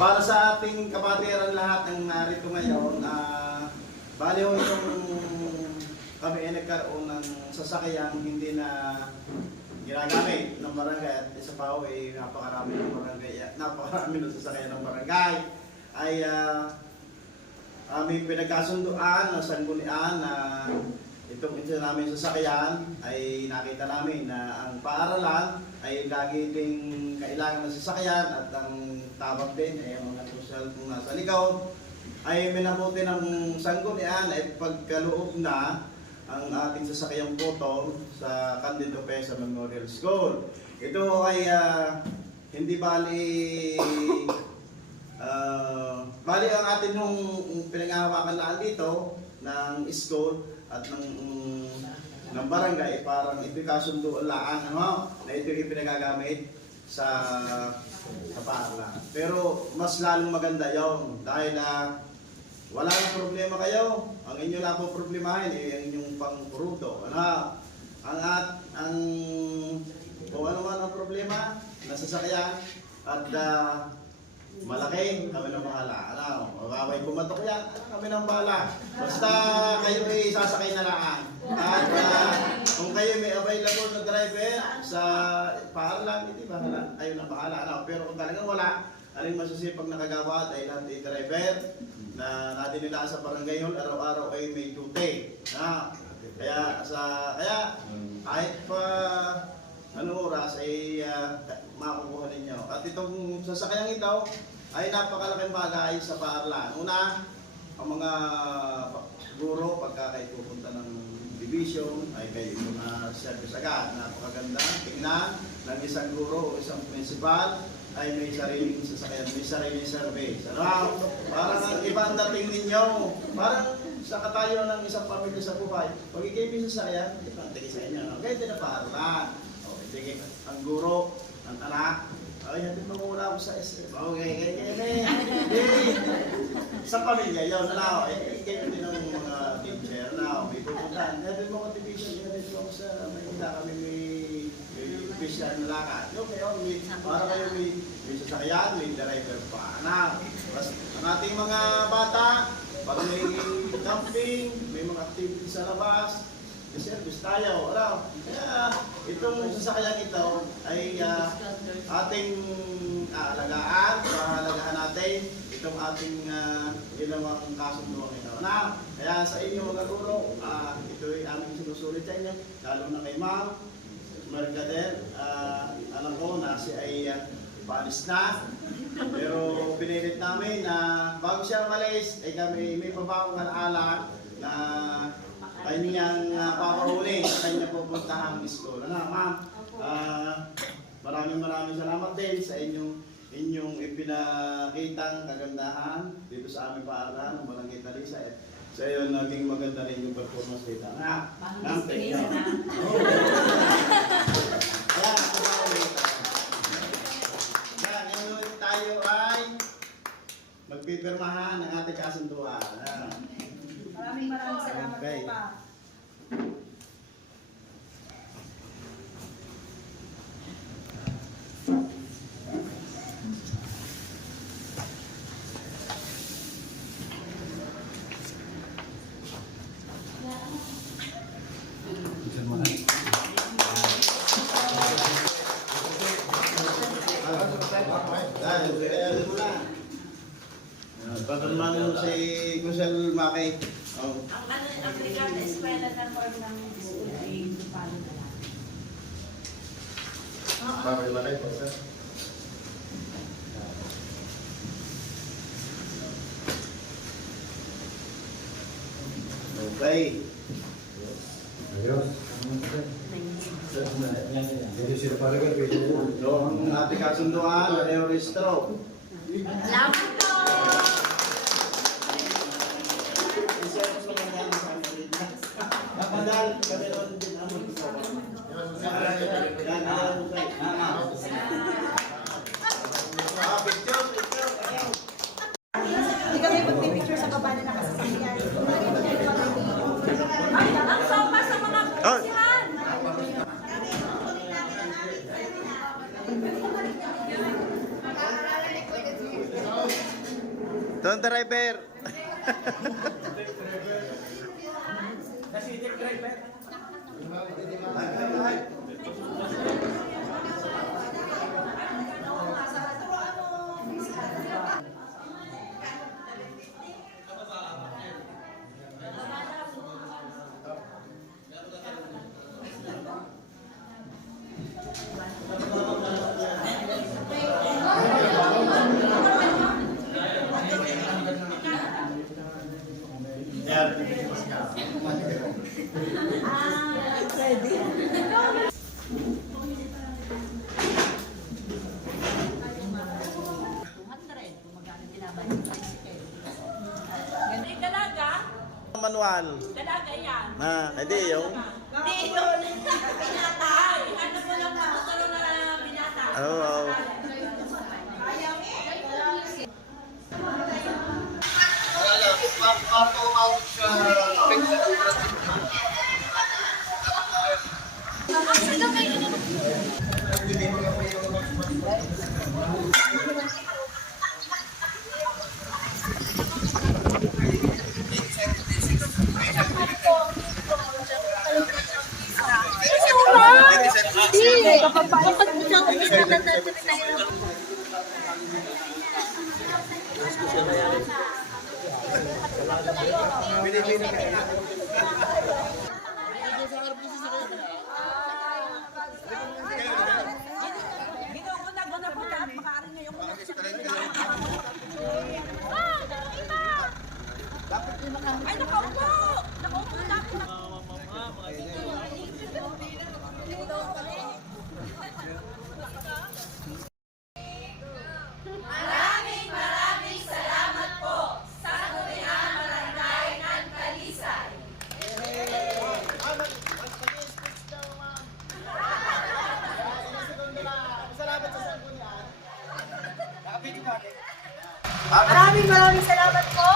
Para sa ating kapatiran lahat ng narito ngayon, bali ho itong kami ay nagkaroon ng sasakyan hindi na ginagamit ng barangay at isa pa ho ay napakarami ng sasakyan ng barangay ay aming pinagkasunduan na sanggunian na itong ito namin sasakyan ay nakita namin na ang paaralan ay lagi ding kailangan ng sasakyan at ang tabak din ay mga social kung nasa likod ay minabuti ng sanggunian ay pagkaloob na ang ating sasakyang photo sa Candido Pesa Memorial School. Ito ay hindi bali ang atin nung pinanghahawakan na dito ng school at ng barangay, parang ipinagkasunduan lang na ito yung pinagagamit sa paaralan. Pero mas lalong maganda yun dahil wala nang problema kayo. Ang inyo lang po problemahin ang inyong pangpuruto. Kung ano man ang problema, nasasakyan at malaki, kami nang bahala. Mababay pumatok yan, kami nang bahala. Basta kayo ay sasakay na lang. At kung kayo may available na driver sa paaralan, hindi bahala. Kayo nang bahala. Pero kung talagang wala, aling masusipag nakagawa dahil natin yung driver na natin nila sa barangay hall, araw-araw ay may duty. Kaya kahit pa oras ay makukuha ninyo. At itong sasakyang ito ay napakalaking bagay sa paaralan. Una, ang mga guro pagka kayo pupunta ng division ay kayo mga service agad. Napakaganda tingnan ng isang guro o isang principal ay may sariling sasakyan, may sariling service. Parang ang ibang dating ninyo, parang sa katayo ng isang pamilya sa buhay. Pag ikay may sasakyan, ibang tingin sa inyo. Kaya din na paaralan. Sige, ang guro, ang anak, ay natin manguna ako sa SM. Okay. Sa pamilya, yun, kayo din ang mga teacher, may pupuntahan. Natin mga division, natin ako sa Manila, kami may official na lakad. Okay, para kayo may sasakyan, may driver pa. Ang ating mga bata, pag may camping, may mga activities sa labas, service tayo. Kaya itong sasakyan ito ay ating alagaan, pahalagahan natin itong ating ginawang kasunduan ito. Kaya sa inyo mga guro, ito ay aming sinusulit sa inyo, lalo na kay Ma'am Margader. Alam ko na si ay paalis na, pero pinilit namin na bago siya malis, ay kami may pabawang alaala na kanyang papahuli sa kanya pupuntahang school. Ma'am, maraming salamat din sa inyong ipinakitang kagandahan dito sa aming paaralan ng Barangay Talisay. Sa iyo, naging maganda rin yung performance dito. Ngayon tayo ay magpipirmahan ng ating kasunduan. Maraming salamat po pa. Pagkalman si Kusel Makay. Ang regard na eskwela ng form ng school ay palo na lang. Bakit malay po, sir? Okay. Ayos. Jadi sila palagan kayo. So, ang ating kasunduan ay restro. Salamat po! Iservos naman yan sa amin. Kapadal, kami naman din ang magkasawa. Picture. Hindi kami magpipicture sa baba na nakasasakyan. Ang sopa sa mga kusihan! Don driver. Hindi dalaga. Manual. Dalaga yan. Hindi yung. Hindi yun. Binata. Hanap mo lang matutulong na binata. Oo. Ginuguna-guna po ka at makaaring ngayon ko. Ay, nakaupo! Nakaupo na ako. Maraming salamat po sa Sangguniang Barangay ng Talisay. Salamat sa sanggunian. Maraming salamat po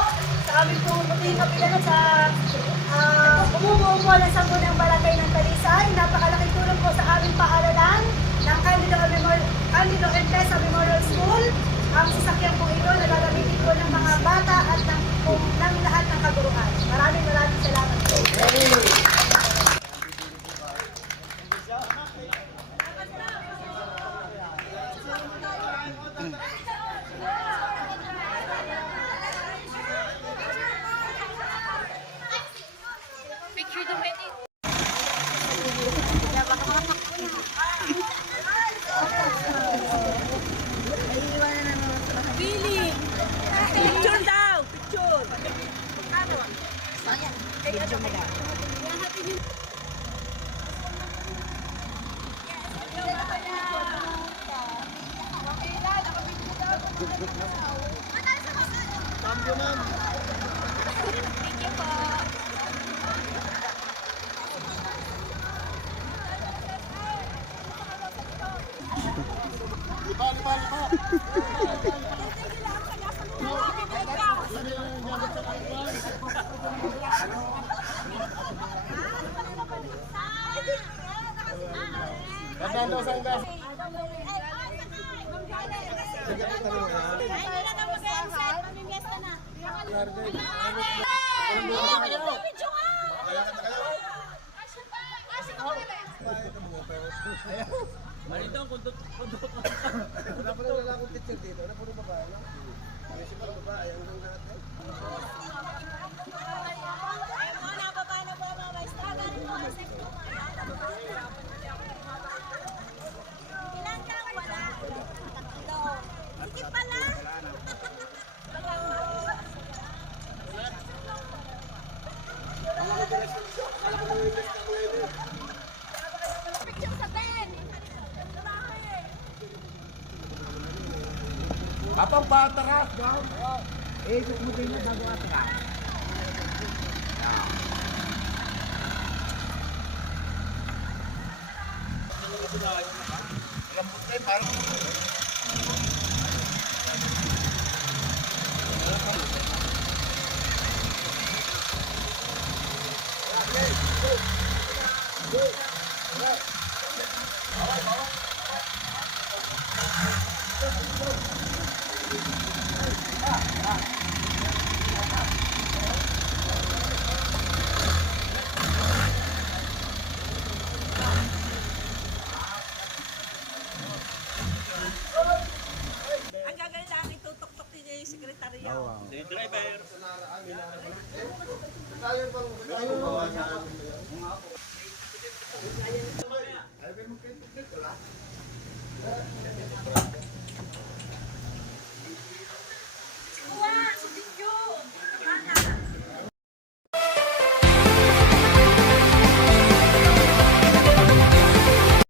sa aming pong muting kapilan sa umubuo po ng Sangguniang Barangay ng Talisay. Napakalaking tulong po sa aming paaralan ng Candido Entesa Memorial School. Ang sasakyan po ito na gagamitin po ng mga bata at ng lahat ng kaguruan. Maraming salamat po. Billy! Picture daw! Picture! Apang bata ka, daw. Ikot mo din na bago at ka. Tayo bang gawa sa Ay, may magkaibigan ko lang.